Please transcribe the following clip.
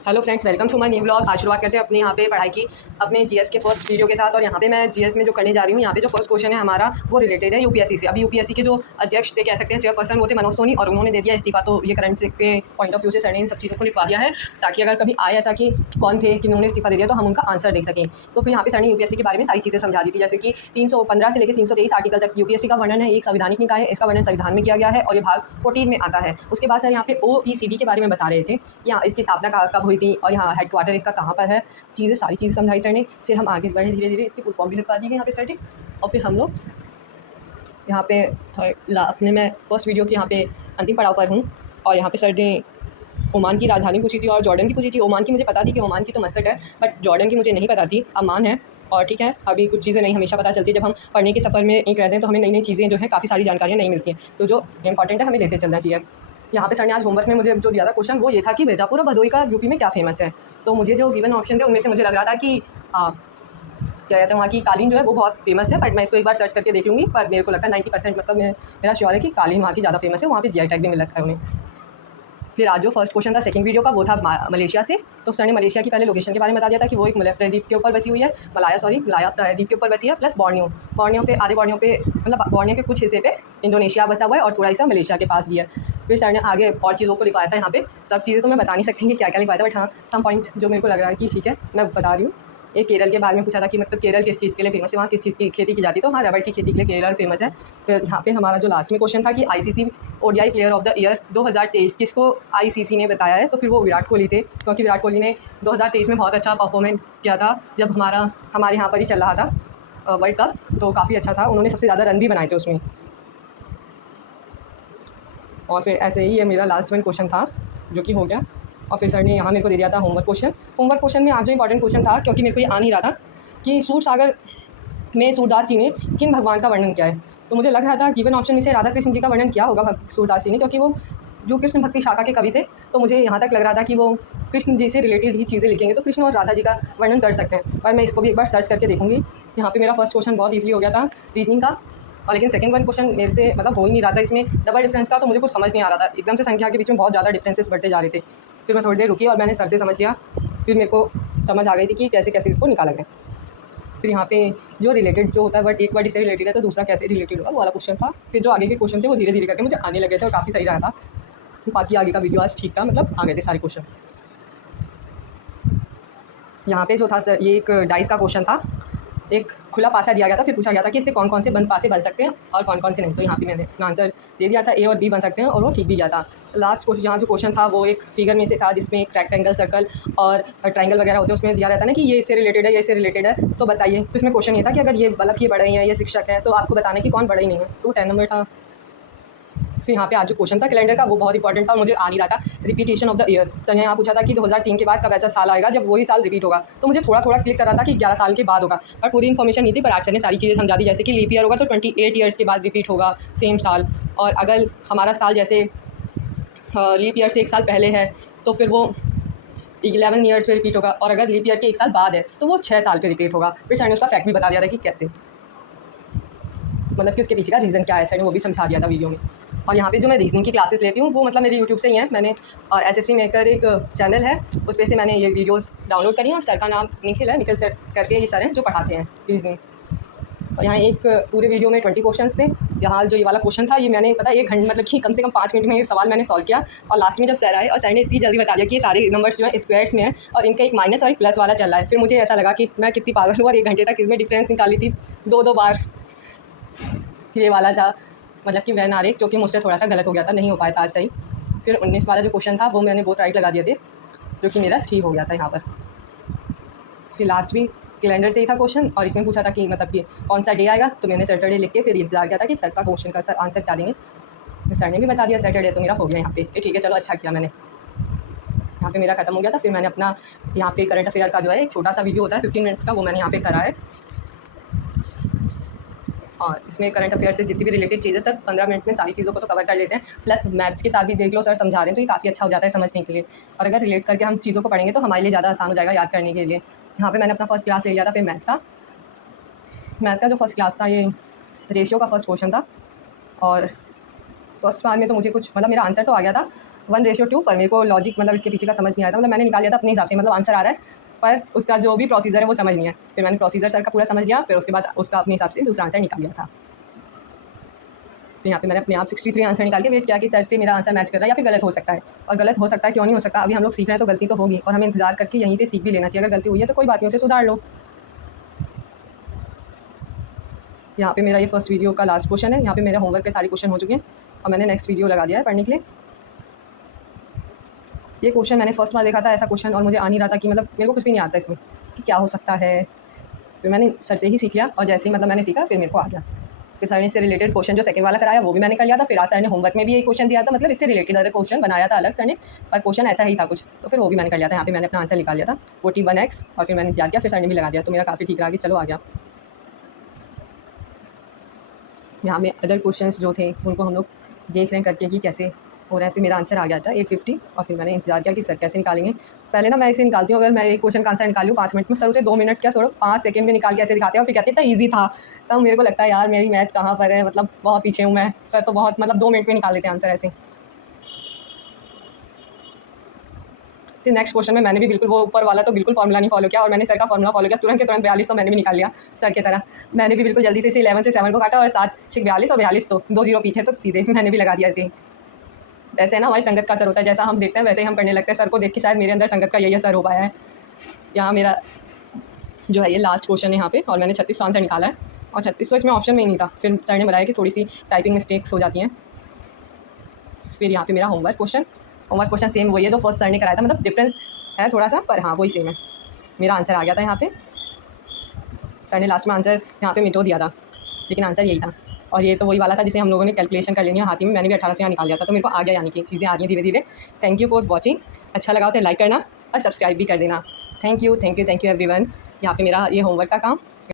Hello friends, welcome to my new blog. आज शुरुआत करते हैं अपने यहाँ पे पढ़ाई की अपने जीएस के फर्स्ट वीडियो के साथ। और यहाँ पे मैं जीएस में जो करने जा रही हूँ, यहाँ पे जो फर्स्ट क्वेश्चन है हमारा वो रिलेटेड है यूपीएससी से। अभी यूपीएससी के जो अध्यक्ष थे, कह सकते हैं चेयरपर्सन, वो थे मनोज सोनी, और उन्होंने दे दिया इस्तीफा। तो ये करंट के पॉइंट ऑफ व्यू से सर ने इन सब चीज़ों को लिखवा दिया है, ताकि अगर कभी आए ऐसा कि कौन थे कि उन्होंने इस्तीफा दे दिया, तो हम उनका आंसर देख सकें। तो फिर यहाँ पे सर ने यूपीएससी के बारे में सारी चीज़ें समझा दी थी, जैसे कि 315 से लेकर 323 आर्टिकल तक यूपीएससी का वर्णन है। एक संविधानिक निकाय है, इसका वर्णन संविधान में किया गया है और ये भाग 14 में आता है। उसके बाद सर यहाँ पे ओईसीडी के बारे में बता रहे थे, यहाँ इसकी स्थापना कब हुई थी और यहाँ हेडक्वार्टर इसका कहाँ पर है, सारी चीज़ें समझाई सर ने। फिर हम आगे बढ़े, धीरे धीरे इसकी फुल फॉर्म भी लिखवा दी गई यहाँ पे सर ने। और फिर हम लोग यहाँ पे अपने मैं फर्स्ट वीडियो की यहाँ पे अंतिम पड़ाव पर हूँ। और यहाँ पे सर ने ओमान की राजधानी पूछी थी और जॉर्डन की पूछी थी। ओमान की मुझे पता थी कि ओमान की तो मस्कट है, बट जॉर्डन की मुझे नहीं पता थी, अम्मान है। और ठीक है, अभी कुछ चीज़ें नहीं हमेशा पता चलती। जब हम पढ़ने के सफ़र में एक रहते हैं तो हमें नई नई चीज़ें जो है काफ़ी सारी जानकारियाँ नहीं मिलती हैं, तो जो इंपॉर्टेंट है हमें लेते चलना चाहिए। यहाँ पे सर ने आज होमवर्क में मुझे जो दिया था क्वेश्चन, वो ये था कि मिर्ज़ापुर और भदोही का यूपी में क्या फेमस है। तो मुझे जो गिवन ऑप्शन थे उनमें से मुझे लग रहा था कि क्या कहते हैं, वहाँ की कालीन जो है वो बहुत फेमस है, बट मैं इसको एक बार सर्च करके देख लूँगी। पर मेरे को लगता है 90% मतलब मेरा श्योर है कि कालीन वहाँ की ज़्यादा फेमस है, वहाँ पे जीआई टैग भी मिल रखा है उन्हें। फिर आज जो फर्स्ट क्वेश्चन था सेकंड वीडियो का, वो था मलेशिया से। तो सर ने मलेशिया की पहले लोकेशन के बारे में बता दिया था कि वो एक मलय प्रायद्वीप के ऊपर बसी हुई है, मलाया प्रायद्वीप के ऊपर बसी है, प्लस बॉर्नियो पे, आधे बॉर्नियो पे, मतलब बॉर्नियो के कुछ हिस्से पे इंडोनेशिया बसा हुआ है और थोड़ा सा मलेशिया के पास भी है। फिर सर ने आगे और चीज़ों को लिखवाया था। यहाँ पे सब चीज़ें तो मैं बता नहीं सकती कि क्या क्या लिखवाया था, बट हाँ सम पॉइंट जो मेरे को लग रहा है कि ठीक है मैं बता रही हूँ। एक केरल के बारे में पूछा था कि मतलब केरल किस चीज़ के लिए फेमस है, वहाँ किस चीज़ की खेती की जाती है। तो हाँ, रबड़ की खेती के लिए केरल फेमस है। फिर यहाँ पे हमारा जो लास्ट में क्वेश्चन था कि ICC ODI player of the year 2023 किसको आईसीसी ने बताया है, तो फिर वो विराट कोहली थे, क्योंकि विराट कोहली ने 2023 में बहुत अच्छा परफॉर्मेंस किया था जब हमारे यहाँ पर ही चल रहा था वर्ल्ड कप। तो काफ़ी अच्छा था, उन्होंने सबसे ज़्यादा रन भी बनाए थे उसमें। और फिर ऐसे ही ये मेरा लास्ट वन क्वेश्चन था जो कि हो गया। और फिर सर ने यहाँ मेरे को दे दिया था होमवर्क क्वेश्चन में आज जो इंपॉर्टेंट क्वेश्चन था, क्योंकि मेरे को ये आ नहीं रहा था कि सूर सागर में सूरदास जी ने किन भगवान का वर्णन किया है। तो मुझे लग रहा था गिवन ऑप्शन में से राधा कृष्ण जी का वर्णन किया होगा सूरदास जी ने, क्योंकि वो जो कृष्ण भक्ति शाखा के कवि थे। तो मुझे यहाँ तक लग रहा था कि वो कृष्ण जी से रिलेटेड ही चीज़ें लिखेंगे, तो कृष्ण और राधा जी का वर्णन कर सकते हैं। पर मैं इसको भी एक बार सर्च करके देखूँगी। यहाँ पे मेरा फर्स्ट क्वेश्चन बहुत ईजिली हो गया था रीजनिंग का, और लेकिन सेकंड वन क्वेश्चन मेरे से मतलब हो ही नहीं रहा था, इसमें डबल डिफरेंस था, तो मुझे कुछ समझ नहीं आ रहा था। एकदम से संख्या के बीच में बहुत ज़्यादा डिफरेंसेस बढ़ते जा रहे थे। फिर मैं थोड़ी देर रुकी और मैंने सर से समझ लिया। फिर मेरे को समझ आ गई थी कि कैसे कैसे इसको निकाला गया। फिर यहाँ पे जो रिलेटेड जो होता है बट एक वर्ड इससे रिलेटेड है तो दूसरा कैसे रिलेटेड होगा, वो वाला क्वेश्चन था। फिर जो आगे के क्वेश्चन थे वो धीरे धीरे करके मुझे आने लगे थे और काफ़ी सही रहा था। बाकी आगे का वीडियो आज ठीक था, मतलब आ गए थे सारे क्वेश्चन। यहाँ पे जो था सर, ये एक डाइस का क्वेश्चन था, एक खुला पासा दिया गया था, फिर पूछा गया था कि इससे कौन कौन से बंद पासे बन सकते हैं और कौन कौन से नहीं। तो यहाँ पे मैंने आंसर दे दिया था, ए और बी बन सकते हैं, और वो ठीक भी गया था। लास्ट क्वेश्चन यहाँ जो क्वेश्चन था वो एक फिगर में से था, जिसमें एक रेक्टेंगल, सर्कल और ट्रायंगल वगैरह होते हैं, उसमें दिया रहता है ना कि ये इससे रिलेटेड है, ये इससे रिलेटेड है, तो बताइए। तो इसमें क्वेश्चन ये था कि अगर ये बल्ब ये बड़े हैं, ये शिक्षक हैं, तो आपको बताना कि कौन बड़ा ही नहीं है, तो 10 नंबर था। फिर यहाँ पे आज जो क्वेश्चन था कैलेंडर का, वो बहुत इंपॉर्टेंट था, मुझे आ नहीं रहा था। Repetition of the year, sir ने यहाँ पूछा था कि 2003 के बाद कब ऐसा साल आएगा जब वही साल रिपीट होगा। तो मुझे थोड़ा थोड़ा क्लिक कर रहा था कि 11 साल के बाद होगा, पर पूरी इन्फॉर्मेशन नहीं थी। पर आज सर ने सारी चीज़ें समझा दी, जैसे कि लीप ईयर होगा तो 28 ईयर्स के बाद रिपीट होगा सेम साल। और अगर हमारा साल जैसे लीप ईयर से एक साल पहले है तो फिर वो 11 ईयर्स पे रिपीट होगा, और अगर लीप ईयर के एक साल बाद है तो वो 6 साल पे रिपीट होगा। फिर सर ने उसका फैक्ट भी बता दिया था कि कैसे, मतलब कि उसके पीछे का रीज़न क्या है, सर ने वो भी समझा दिया था वीडियो में। और यहाँ पे जो मैं रीजनिंग की क्लासेस लेती हूँ वो मतलब मेरे यूट्यूब से ही है, मैंने और एसएससी मेकर एक चैनल है, उस पर से मैंने ये वीडियोस डाउनलोड करी हैं, और सर का नाम निखिल है, निखिल सर करके ये सर हैं जो पढ़ाते हैं रीजनिंग। और यहाँ एक पूरे वीडियो में 20 क्वेश्चन थे। यहाँ जो ये वाला क्वेश्चन था, ये मैंने पता 1 घंटे मतलब कि कम से कम 5 मिनट में ये सवाल मैंने सॉल्व किया। और लास्ट में जब सर आए और सर ने इतनी जल्दी बता दिया कि ये सारे नंबर्स जो है स्क्वायर्स में है और इनका एक माइनस और एक प्लस वाला चल रहा है, फिर मुझे ऐसा लगा कि मैं कितनी पागल हूँ और 1 घंटे तक इसमें डिफरेंस निकाली थी 2-2 बार। ये वाला था मतलब कि वैन आरेख, जो कि मुझसे थोड़ा सा गलत हो गया था, नहीं हो पाया था आज सही। फिर 19 वाला जो क्वेश्चन था वो मैंने बहुत राइट लगा दिए थे, जो कि मेरा ठीक हो गया था यहाँ पर। फिर लास्ट भी कैलेंडर से ही था क्वेश्चन, और इसमें पूछा था कि मतलब कि कौन सा डे आएगा, तो मैंने सैटरडे लिख के फिर इंतजार किया था कि सर का क्वेश्चन का सर आंसर क्या देंगे। फिर सर ने भी बता दिया सैटरडे, तो मेरा हो गया यहाँ पे। ठीक है, चलो अच्छा किया मैंने, यहाँ पे मेरा खत्म हो गया था। फिर मैंने अपना यहाँ पे करंट अफेयर का जो है एक छोटा सा वीडियो होता है 15 मिनट्स का, वो मैंने यहाँ पे करा है। और इसमें करंट अफेयर से जितनी भी रिलेटेड चीज़ें सर 15 मिनट में सारी चीज़ों को तो कवर कर लेते हैं, प्लस मैथ्स के साथ भी देख लो सर समझा रहे हैं, तो ये काफ़ी अच्छा हो जाता है समझने के लिए। और अगर रिलेट करके हम चीज़ों को पढ़ेंगे तो हमारे लिए ज़्यादा आसान हो जाएगा याद करने के लिए। यहाँ पे मैंने अपना फर्स्ट क्लास ले लिया था। फिर मैथ का जो फर्स्ट क्लास था, ये रेशियो का फर्स्ट क्वेश्चन था, और फर्स्ट बार में तो मुझे कुछ मतलब मेरा आंसर तो आ गया था, 1:2, पर मेरे को लॉजिक मतलब इसके पीछे का समझ नहीं आया था। मतलब मैंने निकाल लिया था अपने हिसाब से, मतलब आंसर आ रहा है, पर उसका जो भी प्रोसीजर है वो समझ नहीं है। फिर मैंने प्रोसीजर सर का पूरा समझ लिया, फिर उसके बाद उसका अपने हिसाब से दूसरा आंसर निकाल लिया था। तो यहाँ पे मैंने अपने आप 63 आंसर निकाल के वेट किया कि सर से मेरा आंसर मैच कर रहा है या फिर गलत हो सकता है। और गलत हो सकता है, क्यों नहीं हो सकता, अभी हम लोग सीख रहे हैं तो गलती तो होगी, और हमें इंतजार करके यहीं पे सीख भी लेना चाहिए। अगर गलती हुई है तो कोई बात नहीं, उसे सुधार लो। यहाँ पे मेरा ये फर्स्ट वीडियो का लास्ट क्वेश्चन है। यहाँ पे मेरे होमवर्क के सारे क्वेश्चन हो चुके हैं और मैंने नेक्स्ट वीडियो लगा दिया है पढ़ने के लिए। ये क्वेश्चन मैंने फर्स्ट बार देखा था ऐसा क्वेश्चन, और मुझे आ नहीं रहा था कि मतलब मेरे को कुछ भी नहीं आता इसमें कि क्या हो सकता है। फिर मैंने सर से ही सीख लिया, और जैसे ही मतलब मैंने सीखा फिर मेरे को आ गया। फिर सर ने इससे रिलेटेड क्वेश्चन जो सेकंड वाला कराया वो भी मैंने कर लिया था। फिर आज सर ने होमवर्क में भी एक क्वेश्चन दिया था, मतलब इससे रिलेटेड अदर क्वेश्चन बनाया था अलग सर ने, पर क्वेश्चन ऐसा ही था कुछ, तो फिर वो भी मैंने कर लिया था। यहाँ पे मैंने अपना आंसर निकाल लिया था 41x, और फिर मैंने इंतजार किया, फिर सर ने भी लगा दिया, तो मेरा काफ़ी ठीक रहा कि चलो आ गया। यहाँ में अदर क्वेश्चंस जो थे उनको हम लोग देख रहे हैं करके कि कैसे हो रहा है। फिर मेरा आंसर आ गया था 850, और फिर मैंने इंतजार किया कि सर कैसे निकालेंगे। पहले ना मैं ऐसे निकालती हूँ, अगर मैं एक क्वेश्चन का आंसर निकालूँ 5 मिनट में, सर उसे 2 मिनट क्या छोड़ो 5 सेकंड में निकाल के ऐसे दिखाते हैं, और फिर कहते हैं इतना ईजी था। तब मेरे को लगता है यार मेरी मैथ कहाँ पर है, मतलब बहुत पीछे हूँ मैं। सर तो बहुत मतलब 2 मिनट में निकाल लेते हैं आंसर ऐसे। फिर नेक्स्ट क्वेश्चन में मैंने भी बिल्कुल वो ऊपर वाला तो बिल्कुल फॉर्मूला नहीं फॉलो किया, और मैंने सर का फॉर्मूला फॉलो किया तुरंत के तुरंत 4200 मैंने भी निकाल लिया सर की तरह। मैंने भी बिल्कुल जल्दी से इसे 11 से 7 को काटा, और 7 6 42 और 4200 2 जीरो पीछे, तो सीधे मैंने भी लगा दिया ऐसे ही। वैसे ना हमारी संगत का असर होता है, जैसा हम देखते हैं वैसे ही हम करने लगते हैं। सर को देख के शायद मेरे अंदर संगत का यही असर हो पाया है। यहाँ मेरा जो है ये लास्ट क्वेश्चन है यहाँ पे, और मैंने 3600 आंसर निकाला है, और 3600 इसमें ऑप्शन में ही नहीं था। फिर सर ने बताया कि थोड़ी सी टाइपिंग मिस्टेक्स हो जाती हैं। फिर यहाँ पे मेरा होमवर्क क्वेश्चन सेम वही है जो फर्स्ट सर ने कराया था, मतलब डिफरेंस है थोड़ा सा, पर हाँ वही सेम है। मेरा आंसर आ गया था यहाँ पे। सर ने लास्ट में आंसर यहाँ पे मिटो दिया था, लेकिन आंसर यही था। और ये तो वही वाला था जिसे हम लोगों ने कैलकुलेशन कर लेनी है हाथ ही में। मैंने भी 1800 यहाँ निकाल लिया था, तो मेरे को आ गया, यानी कि चीज़ें आ रही हैं धीरे धीरे। Thank you for watching. अच्छा लगा हो तो लाइक करना और सब्सक्राइब भी कर देना। Thank you everyone. यहाँ पे मेरा ये होमवर्क का काम